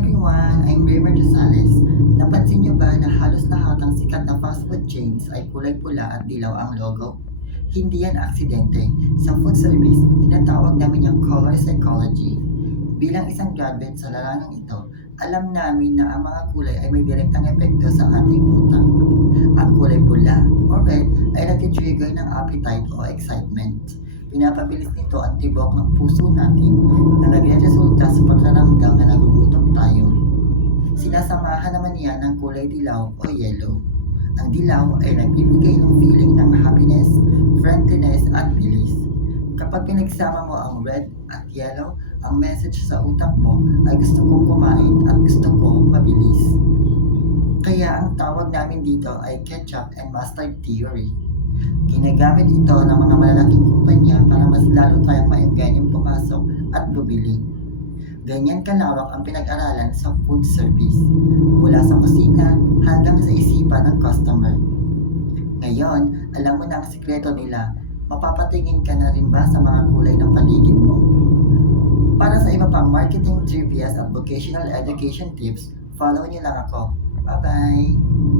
everyone, I'm Raymond Rosales. Napansin niyo ba na halos lahat ng sikat na fast food chains ay kulay pula at dilaw ang logo? Hindi yan aksidente. Sa food service, tinatawag namin yung color psychology. Bilang isang graduate sa larangang ito, alam namin na ang mga kulay ay may direktang epekto sa ating utak. Ang kulay pula o red ay nag-trigger ng appetite o excitement. Pinapabilis nito ang tibok ng puso natin na nagre-resulta sa pakiramdam na nagugutom tayo. Sinasamahan naman niya ng kulay dilaw o yellow. Ang dilaw ay nagbibigay ng feeling ng happiness, friendliness at bilis. Kapag pinagsama mo ang red at yellow, ang message sa utak mo ay gusto kong kumain at gusto kong mabilis. Kaya ang tawag namin dito ay ketchup and mustard theory. Ginagamit ito ng mga malalaking kumpanya para mas lalo tayong maenganyong pumasok at bumili. Ganyan kalawak ang pinag-aralan sa food service, mula sa kusina hanggang sa isipan ng customer. Ngayon, alam mo na ang sikreto nila, mapapatingin ka na rin ba sa mga kulay ng paligid mo? Para sa iba pang marketing trivias at vocational education tips, follow niyo lang ako. Bye-bye!